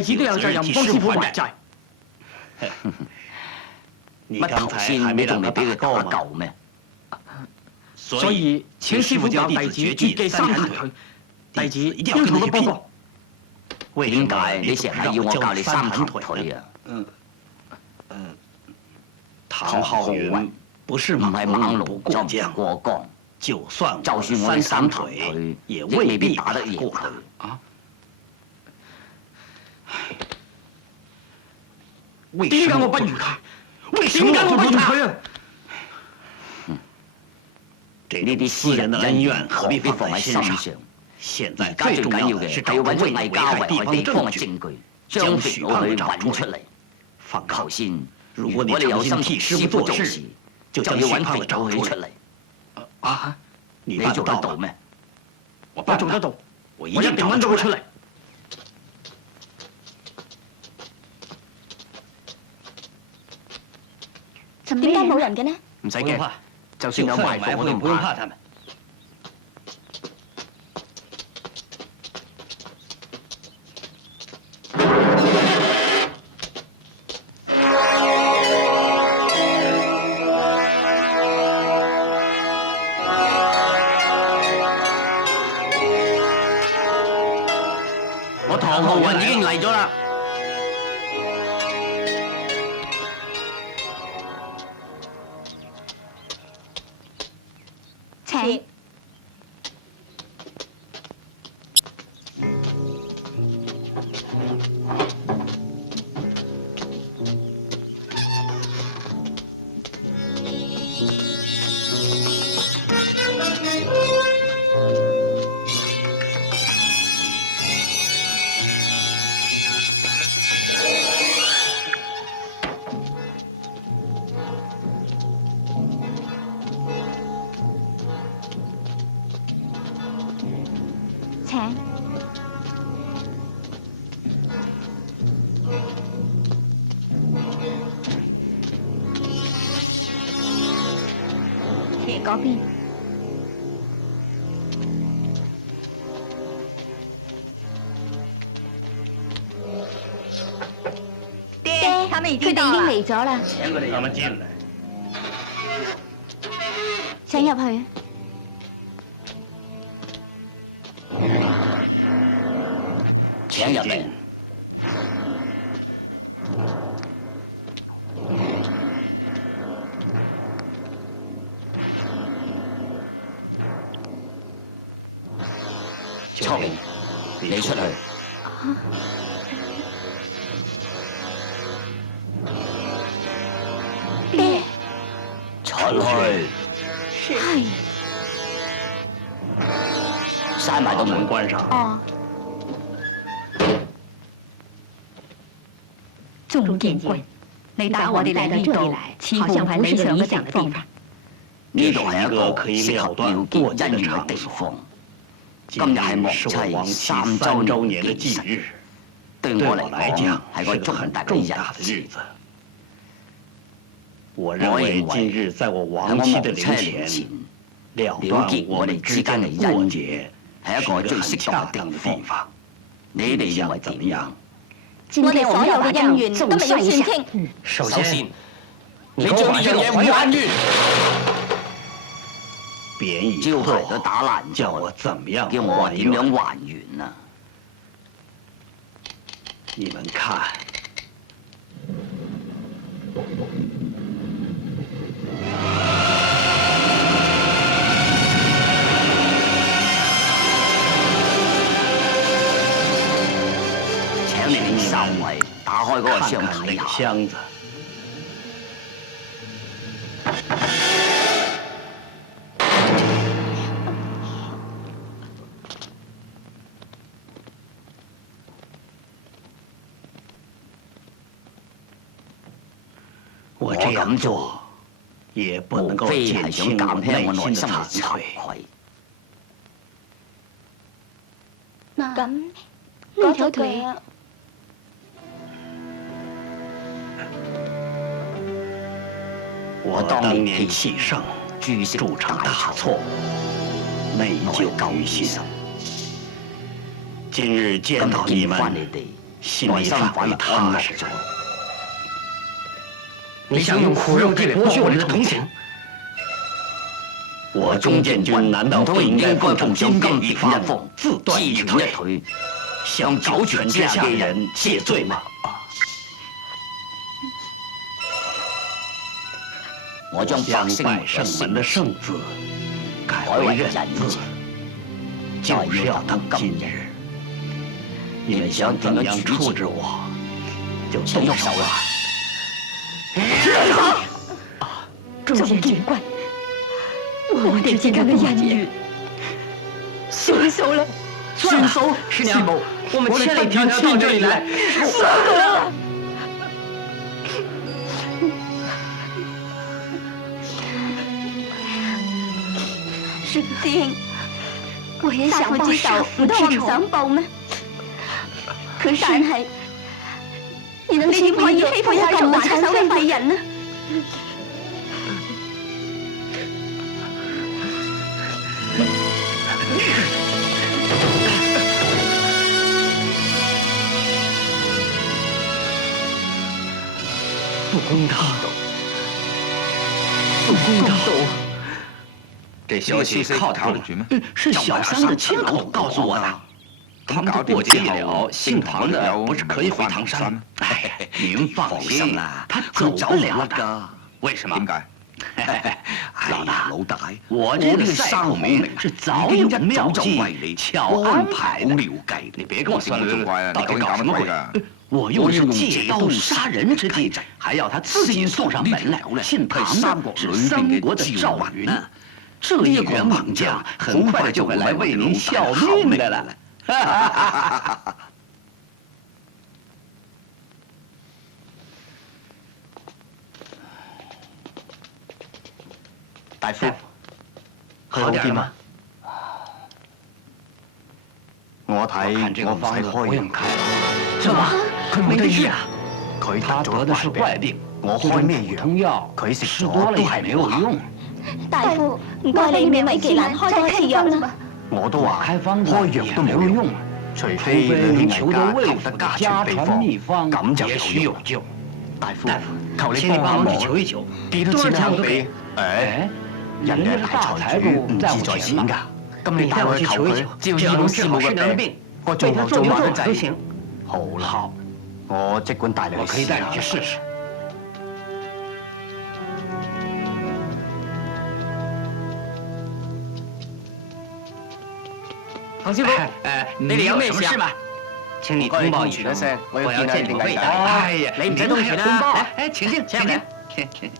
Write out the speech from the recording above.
子都有責任幫師傅還債。乜頭先你仲未俾佢打夠咩？所以請師傅教弟子絕技三彈腿，弟子一定要同他報告。點解你成日要我教你三彈腿啊？唐浩云不是唔係猛龍龍撞唔過江，就算就算我哋三彈腿，也亦未必打未必打得得過他贏佢。啊！點解我不如佢？點解我不如佢啊？呢啲私人恩怨何必放喺心上？現而家最緊要嘅係要揾出魏家危害地方嘅證據，將許老許揾出嚟。頭先，如果你有心替師傅做事，就要揾肥老許出嚟。啊！你做得到咩？我做得到，我一定揾到佢出嚟。點解冇人嘅呢？唔使驚，就算有埋伏我都唔怕。他們。我唐浩雲已經嚟咗啦。請。請。嗰邊。爹，他們已經佢哋已經嚟咗啦，請佢哋他們進來。請入去。請入嚟。秋明，你出去。爹。出去。係。閂埋個門。關上。哦。眾見貴，你帶我哋嚟到這裡來，好像不是個理想的地方。呢度係一個適合了結姻緣嘅地方。今日係亡妻3週年嘅忌日，對我嚟講係個重大嘅日子。我認為今日在我亡妻的靈前，了結我哋之間嘅過節係一個最適當嘅地方。你哋認為點樣？我哋所有嘅恩怨今日要算清。首先，你將呢樣嘢還原。扁以招牌都後打爛叫我咗，怎麼樣叫我點樣還原？還原啊？你們看，請你哋三位打開嗰個箱看看那個睇下。箱子。我這樣做，也不能夠無非減係想輕我減輕我內心內心嘅慚的慚愧。愧。咁呢條腿，我當年氣盛，鑄成大錯，內疚於心。今日見到你們，心里反而踏实。你想用苦肉计剥削我的同情？我钟建军难道不应该奉上金刚一方，自断一腿，向狗犬之下的人谢罪吗？我将拜圣门的圣字改为忍字，就是要等今日。你们想怎样处置我，就动手了。钟建官，我哋之間嘅恩怨算數了，算數，師娘，我們千里迢迢到這裡來，算了。師兄，我也想報仇，唔通我唔想報咩？但係，你點可以欺負一個唔還手嘅廢人呢？不公道，不公道！这消息靠他了？是小三的亲口告诉我的。他们过节一了，姓唐的不是可以回唐山吗？哎，您放心啦，他走不了的。为什么？點解？老大，我这个赛后明是早有妙计，巧安排的。你别跟我算了，到底搞什么鬼？我用是借刀杀人之计，还要他自己送上门来。姓唐的是三国的赵云，这一员猛将很快就会来为您效命的了。大夫，好點嗎？我睇我唔使開藥。什麼？佢冇得醫啊？他得的是怪病，我開咩藥？佢食多了也沒有用。大夫，唔該你勉為其難開多次藥啦。我都話開藥都冇用，除非你求得魏府的家傳秘方，咁就有救。大夫，求你幫我求一求，幾多錢都俾。誒，人哋係大財主，唔知在錢㗎。咁你帶我去求佢，只要醫到師母嘅病，我做牛做馬都行。好啦，我即管帶你去試。我可以帶你去試試。唐師傅，你哋有咩事嘛？請你通報一聲，我要見你點解？哎呀，你唔使通傳啦！哎，請進，請進，請。